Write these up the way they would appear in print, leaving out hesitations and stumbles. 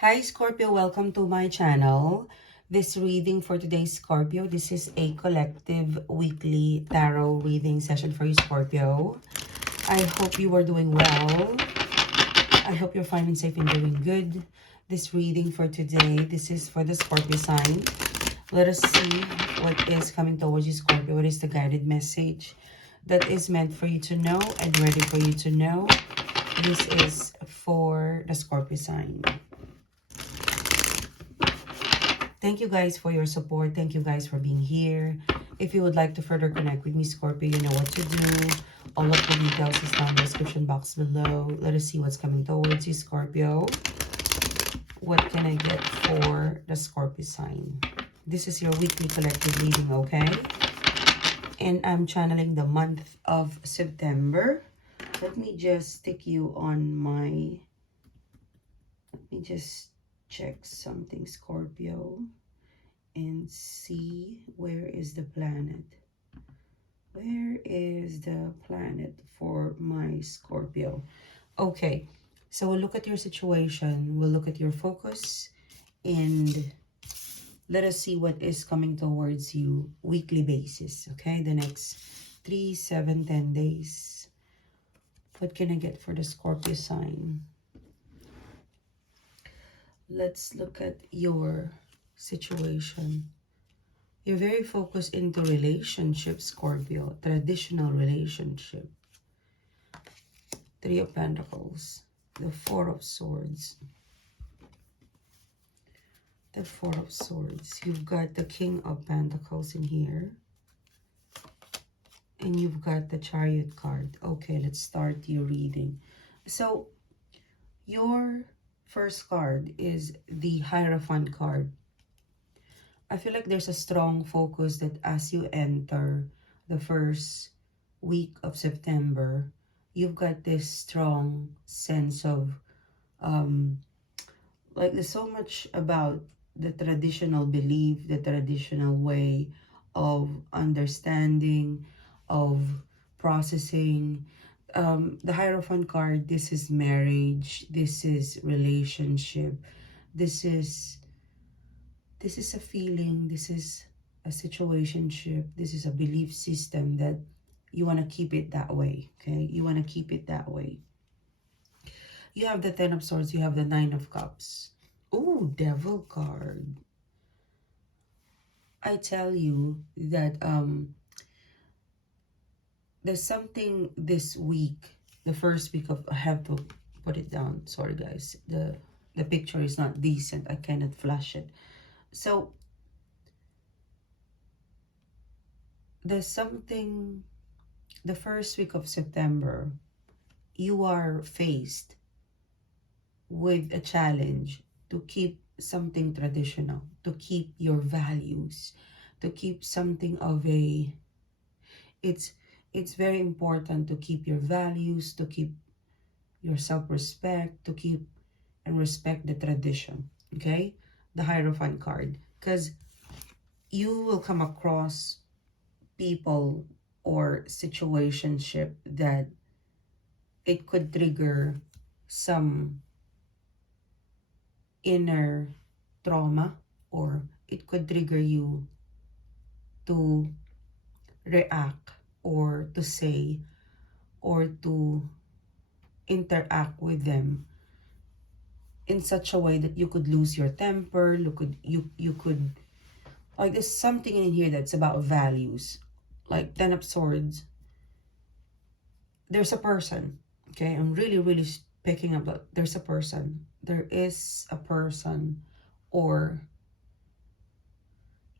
Hi Scorpio, welcome to my channel. This reading for today's Scorpio, this is a collective weekly tarot reading session for you Scorpio. I hope you are doing well. I hope you're fine and safe and doing good. This reading for today, this is for the Scorpio sign. Let us see what is coming towards you Scorpio. What is the guided message that is meant for you to know and ready for you to know? This is for the Scorpio sign. Thank you guys for your support. Thank you guys for being here. If you would like to further connect with me, Scorpio, you know what to do. All of the details is down in the description box below. Let us see what's coming towards you, Scorpio. What can I get for the Scorpio sign? This is your weekly collective reading, okay? And I'm channeling the month of September. Let me just stick you on my... Let me just check something, Scorpio, and see where is the planet. Where is the planet for my Scorpio? Okay, so we'll look at your situation, we'll look at your focus, and let us see what is coming towards you weekly basis, okay? The next 3, 7, 10 days. What can I get for the Scorpio sign? Let's look at your situation. You're very focused into relationships, Scorpio. Traditional relationship. 3 of Pentacles. The 4 of Swords. The 4 of Swords. You've got the King of Pentacles in here. And you've got the Chariot card. Okay, let's start your reading. So, your first card is the Hierophant card. I feel like there's a strong focus that as you enter the first week of September, you've got this strong sense of, like there's so much about the traditional belief, the traditional way of understanding, of processing. The Hierophant card, this is marriage, this is relationship, this is a feeling, this is a situationship, this is a belief system that you want to keep it that way, okay? You want to keep it that way. You have the 10 of Swords, you have the 9 of Cups. Ooh, Devil card. I tell you that there's something this week, the first week of, I have to put it down, sorry guys, the picture is not decent, I cannot flash it. So there's something, the first week of September, you are faced with a challenge to keep something traditional, to keep your values, to keep something of a, it's very important to keep your values, to keep your self-respect, to keep and respect the tradition, okay? The Hierophant card, because you will come across people or situationship that it could trigger some inner trauma, or it could trigger you to react or to say or to interact with them in such a way that you could lose your temper, you could like there's something in here that's about values. Like 10 of Swords, there's a person, okay? I'm really picking up that there's a person. There is a person or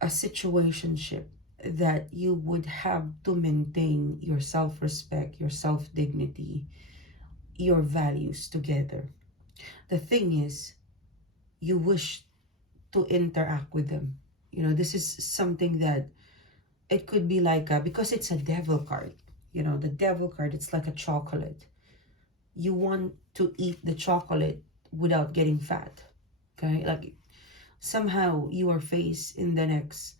a situationship that you would have to maintain your self-respect, your self-dignity, your values together. The thing is, you wish to interact with them. You know, this is something that it could be like because it's a devil card. You know, the devil card, it's like a chocolate. You want to eat the chocolate without getting fat, okay? Like somehow you are faced in the next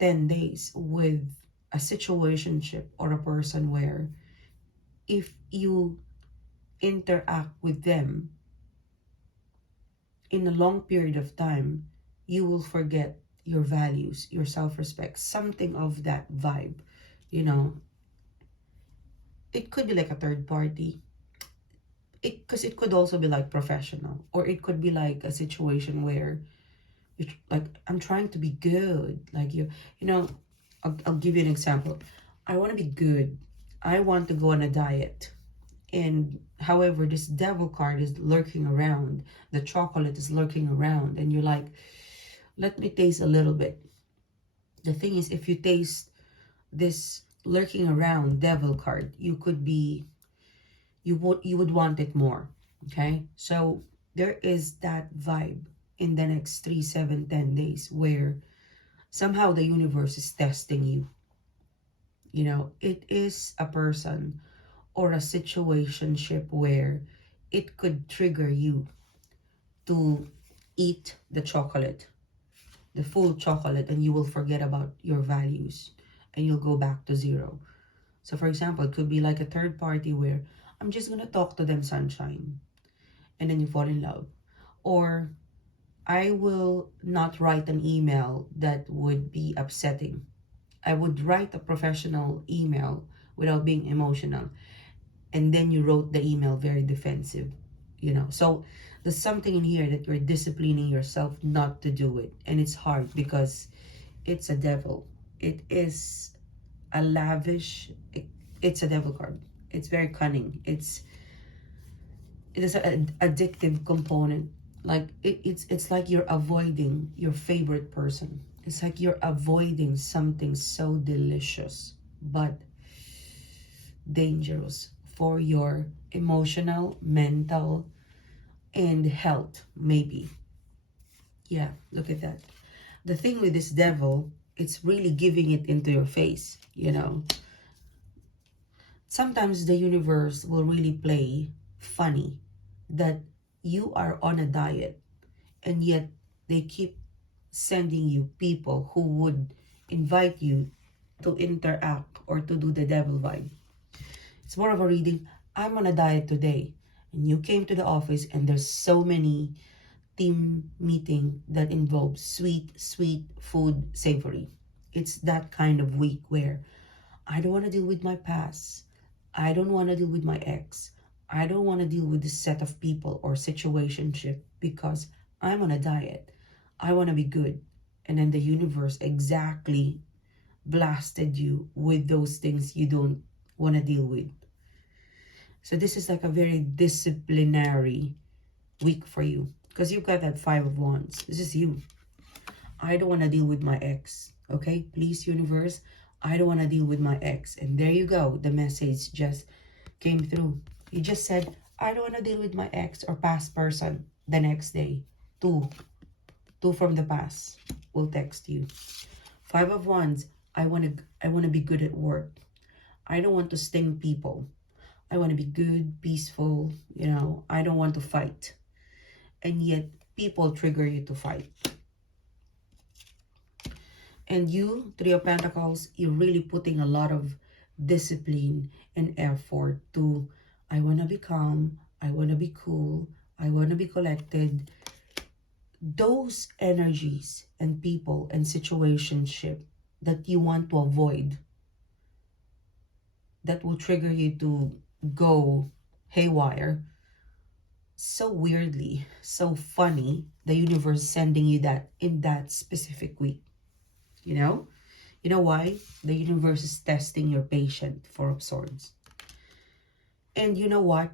10 days with a situationship or a person where if you interact with them in a long period of time, you will forget your values, your self-respect, something of that vibe, you know. It could be like a third party. Because it could also be like professional, or it could be like a situation where you like, I'm trying to be good, like you know, I'll give you an example. I want to be good. I want to go on a diet. And however, this devil card is lurking around. The chocolate is lurking around. And you're like, let me taste a little bit. The thing is, if you taste this lurking around devil card, you could be, you would want it more. Okay? So there is that vibe in the next 3, 7, 10 days where somehow the universe is testing you. You know, it is a person or a situationship where it could trigger you to eat the chocolate, the full chocolate, and you will forget about your values and you'll go back to zero. So for example, it could be like a third party where I'm just going to talk to them, sunshine, and then you fall in love. Or I will not write an email that would be upsetting. I would write a professional email without being emotional. And then you wrote the email very defensive, you know. So there's something in here that you're disciplining yourself not to do it. And it's hard because it's a devil. It is a lavish, it's a devil card. It's very cunning. It is an addictive component. Like it's like you're avoiding your favorite person. It's like you're avoiding something so delicious but dangerous for your emotional, mental, and health, maybe. Yeah, look at that. The thing with this devil, it's really giving it into your face, you know. Sometimes the universe will really play funny that you are on a diet and yet they keep sending you people who would invite you to interact or to do the devil vibe. It's more of a reading. I'm on a diet today and you came to the office and there's so many team meeting that involves sweet food, savory. It's that kind of week where I don't want to deal with my past. I don't want to deal with my ex. I don't want to deal with this set of people or situationship because I'm on a diet. I want to be good. And then the universe exactly blasted you with those things you don't want to deal with. So this is like a very disciplinary week for you because you've got that 5 of Wands. This is you. I don't want to deal with my ex. Okay, please, universe, I don't want to deal with my ex. And there you go. The message just came through. You just said, I don't want to deal with my ex or past person. The next day, two from the past will text you. 5 of Wands, I want to be good at work. I don't want to sting people. I want to be good, peaceful, you know. I don't want to fight. And yet, people trigger you to fight. And you, 3 of Pentacles, you're really putting a lot of discipline and effort to, I want to be calm, I want to be cool, I want to be collected. Those energies and people and situationship that you want to avoid, that will trigger you to go haywire, so weirdly, so funny, the universe sending you that in that specific week. You know why? The universe is testing your patience, 4 of Swords. And you know what?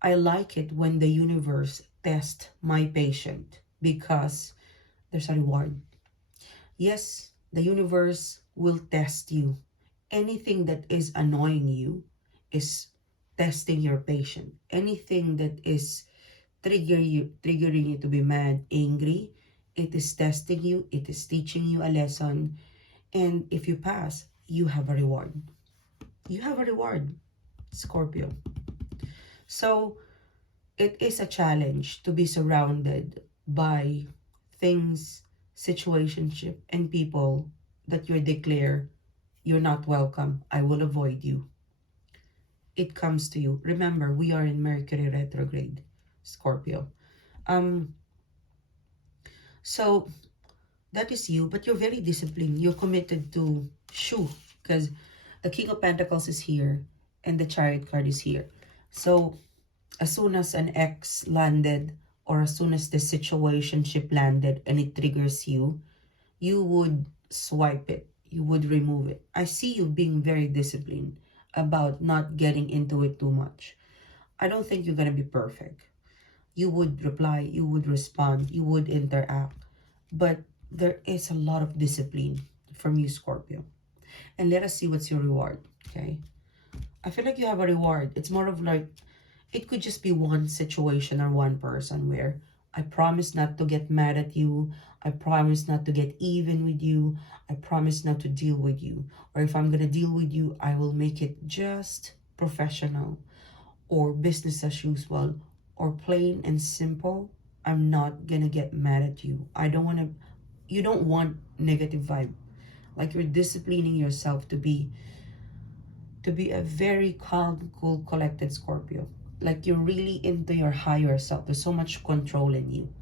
I like it when the universe tests my patience because there's a reward. Yes, the universe will test you. Anything that is annoying you is testing your patience. Anything that is triggering you to be mad, angry, it is testing you. It is teaching you a lesson. And if you pass, you have a reward. You have a reward, Scorpio. So it is a challenge to be surrounded by things, situationship, and people that you declare you're not welcome. I will avoid you. It comes to you. Remember, we are in Mercury retrograde, Scorpio. So that is you, but you're very disciplined. You're committed to Sooo, because the King of Pentacles is here and the Chariot card is here. So as soon as an ex landed, or as soon as the situationship landed and it triggers you, you would swipe it. You would remove it. I see you being very disciplined about not getting into it too much. I don't think you're going to be perfect. You would reply, you would respond, you would interact. But there is a lot of discipline from you, Scorpio. And let us see what's your reward, okay? I feel like you have a reward. It's more of like, it could just be one situation or one person where I promise not to get mad at you. I promise not to get even with you. I promise not to deal with you. Or if I'm going to deal with you, I will make it just professional or business as usual or plain and simple. I'm not going to get mad at you. I don't want to, you don't want negative vibe. Like you're disciplining yourself to be a very calm, cool, collected Scorpio. Like you're really into your higher self. There's so much control in you.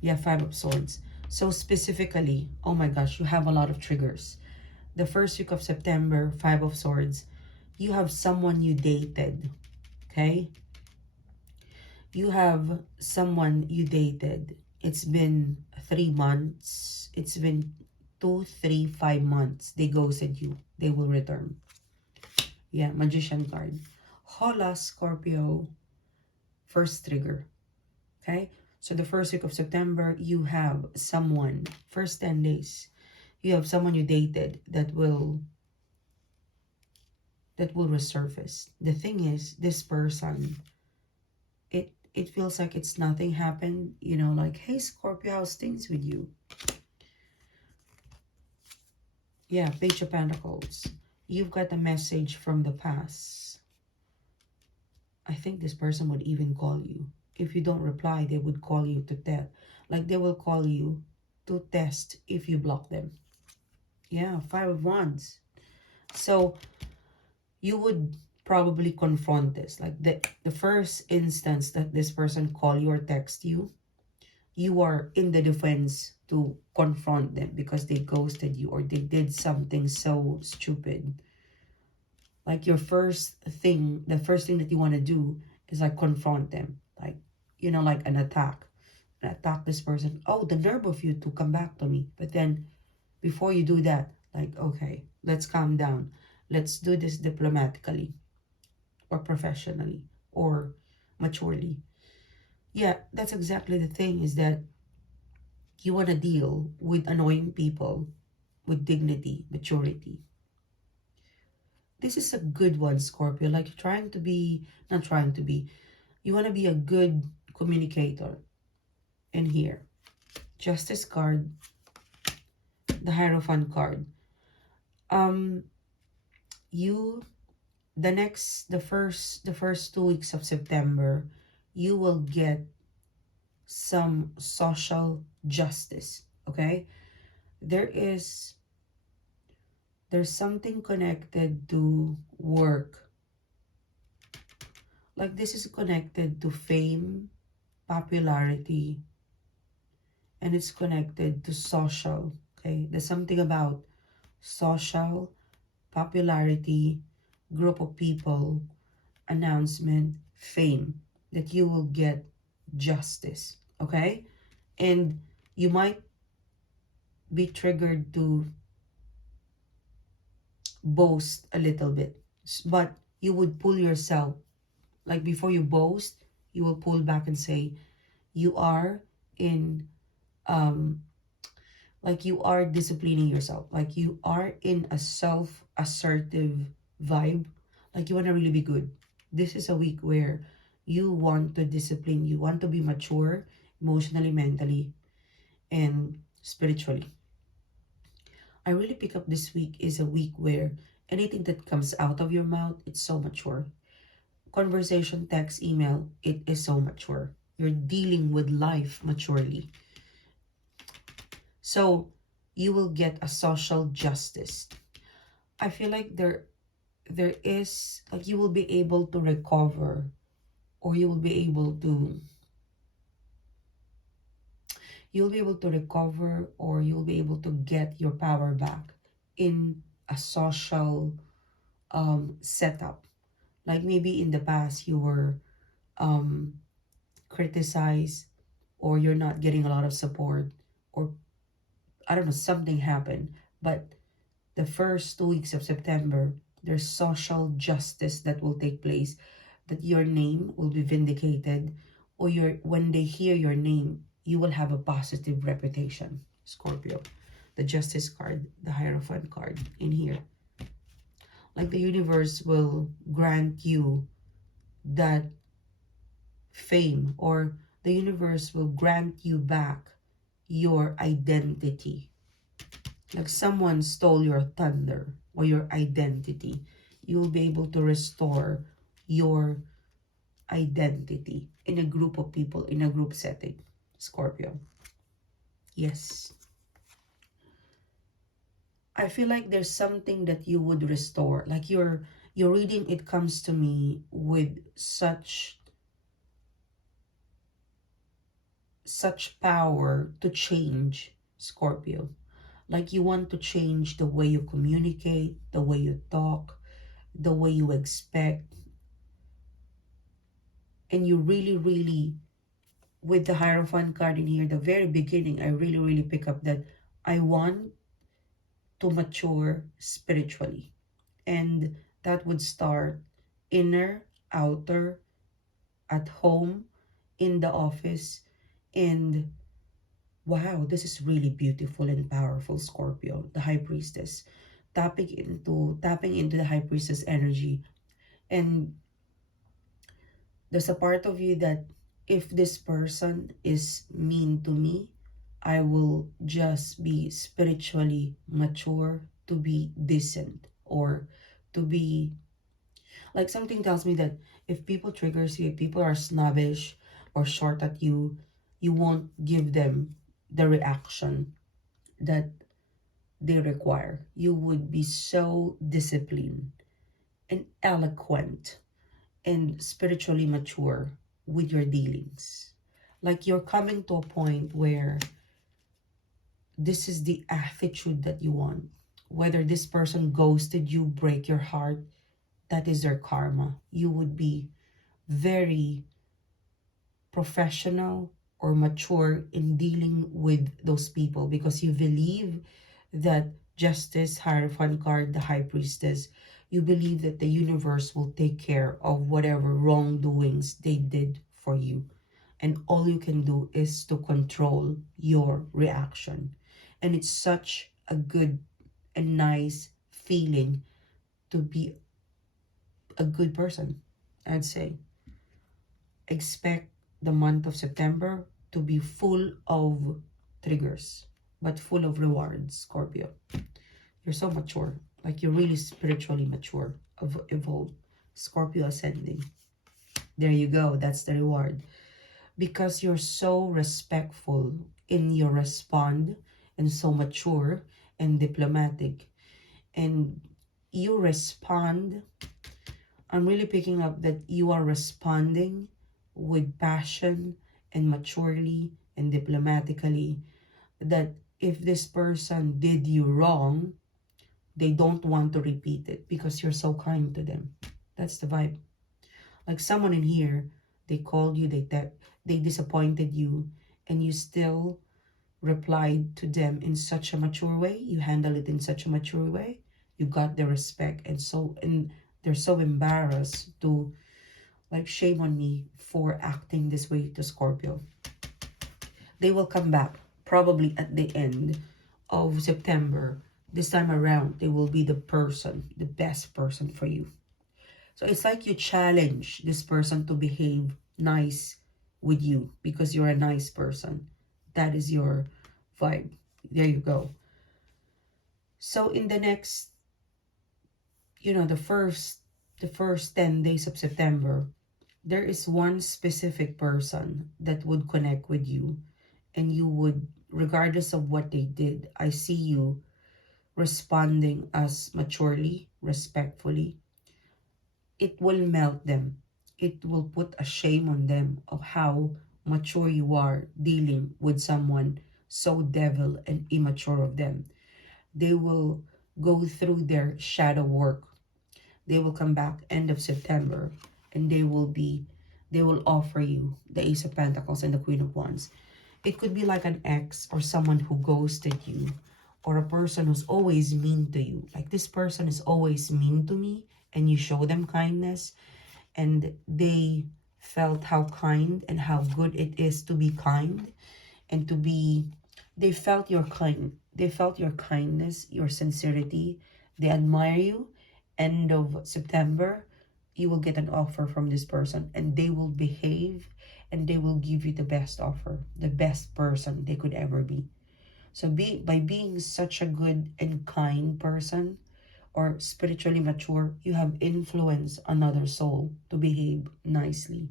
You have 5 of Swords. So specifically, oh my gosh, you have a lot of triggers. The first week of September, 5 of Swords, you have someone you dated, okay? You have someone you dated. It's been 3 months. It's been 2, 3, 5 months. They ghosted you. They will return. Yeah, Magician card. Hola, Scorpio. First trigger. Okay? So the first week of September, you have someone, first 10 days, you have someone you dated that will resurface. The thing is, this person, it feels like it's nothing happened, you know, like, hey, Scorpio, how's things with you? Yeah, Page of Pentacles. You've got a message from the past. I think this person would even call you. If you don't reply, they would call you to test. Like they will call you to test if you block them. Yeah, 5 of Wands. So you would probably confront this. Like the first instance that this person call you or text you, you are in the defense to confront them because they ghosted you or they did something so stupid. Like your first thing, the first thing that you want to do is like confront them. Like, you know, like an attack. Attack this person. Oh, the nerve of you to come back to me. But then before you do that, like, okay, let's calm down. Let's do this diplomatically or professionally or maturely. Yeah, that's exactly the thing, is that you want to deal with annoying people with dignity, maturity. This is a good one, Scorpio. Like you're trying to be, not trying to be, you want to be a good communicator. In here, Justice card, the Hierophant card. You, the first 2 weeks of September, you will get some social justice, okay? There's something connected to work. Like this is connected to fame, popularity, and it's connected to social, okay? There's something about social, popularity, group of people, announcement, fame, that you will get justice, okay? And you might be triggered to boast a little bit, but you would pull yourself, like before you boast, you will pull back and say, you are in, like you are disciplining yourself, like you are in a self-assertive vibe, like you want to really be good. This is a week where you want to discipline, you want to be mature emotionally, mentally, and spiritually. I really pick up this week is a week where anything that comes out of your mouth, it's so mature. Conversation, text, email, it is so mature. You're dealing with life maturely. So you will get a social justice. I feel like there is, like you will be able to recover, or you will be able to, you'll be able to recover, or you'll be able to get your power back in a social setup. Like maybe in the past you were criticized, or you're not getting a lot of support, or I don't know, something happened. But the first 2 weeks of September, there's social justice that will take place, that your name will be vindicated, or when they hear your name, you will have a positive reputation, Scorpio. The Justice card, the Hierophant card in here. Like the universe will grant you that fame, or the universe will grant you back your identity. Like someone stole your thunder or your identity. You'll be able to restore your identity in a group of people, in a group setting, Scorpio. Yes. I feel like there's something that you would restore. Like your reading, it comes to me with such power to change, Scorpio. Like you want to change the way you communicate, the way you talk, the way you expect. And you really, really, with the Hierophant card in here, the very beginning, I really, really pick up that I want to mature spiritually. And that would start inner, outer, at home, in the office. And wow, this is really beautiful and powerful, Scorpio. The High Priestess. Tapping into the High Priestess energy. And there's a part of you that if this person is mean to me, I will just be spiritually mature to be decent, or to be, like something tells me that if people triggers you, if people are snobbish or short at you, you won't give them the reaction that they require. You would be so disciplined and eloquent and spiritually mature with your dealings. Like you're coming to a point where this is the attitude that you want. Whether this person ghosted you, break your heart, that is their karma. You would be very professional or mature in dealing with those people, because you believe that Justice, Hierophant card, the High Priestess, you believe that the universe will take care of whatever wrongdoings they did for you. And all you can do is to control your reaction. And it's such a good and nice feeling to be a good person, I'd say. Expect the month of September to be full of triggers, but full of rewards, Scorpio. You're so mature. Like you're really spiritually mature, evolved. Scorpio ascending. There you go. That's the reward. Because you're so respectful in your respond, and so mature and diplomatic. And you respond. I'm really picking up that you are responding with passion and maturely and diplomatically, that if this person did you wrong, they don't want to repeat it because you're so kind to them. That's the vibe. Like someone in here, they called you, they disappointed you, and you still replied to them in such a mature way. You handle it in such a mature way. You got their respect, and they're so embarrassed to, like, shame on me for acting this way to Scorpio. They will come back probably at the end of September. This time around, they will be the best person for you. So it's like you challenge this person to behave nice with you because you're a nice person. That is your vibe. There you go. So in the next, the first 10 days of September, there is one specific person that would connect with you, and you would, regardless of what they did, I see you responding as maturely, respectfully. It will melt them. It will put a shame on them of how mature you are dealing with someone so devil and immature of them. They will go through their shadow work. They will come back end of September, and they will offer you the Ace of Pentacles and the Queen of Wands. It could be like an ex or someone who ghosted you, or a person who's always mean to you. Like, this person is always mean to me, and you show them kindness, and they felt how kind and how good it is to be kind, and they felt your kindness, your sincerity. They admire you. End of September, you will get an offer from this person, and they will behave, and they will give you the best offer, the best person they could ever be. So by being such a good and kind person, or spiritually mature, you have influenced another soul to behave nicely.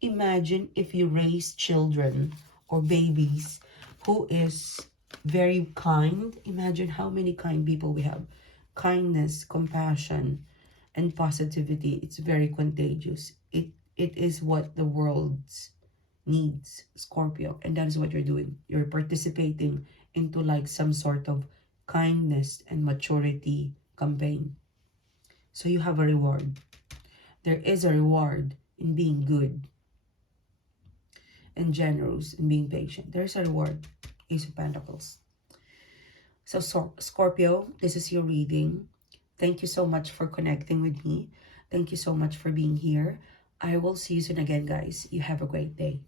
Imagine if you raise children or babies who is very kind. Imagine how many kind people we have. Kindness, compassion, and positivity. It's very contagious. It is what the world needs, Scorpio. And that is what you're doing. You're participating into like some sort of kindness and maturity campaign. So you have a reward. There is a reward in being good and generous and being patient. There's a reward. Ace of Pentacles. So Scorpio, this is your reading. Thank you so much for connecting with me. Thank you so much for being here. I will see you soon again, guys. You have a great day.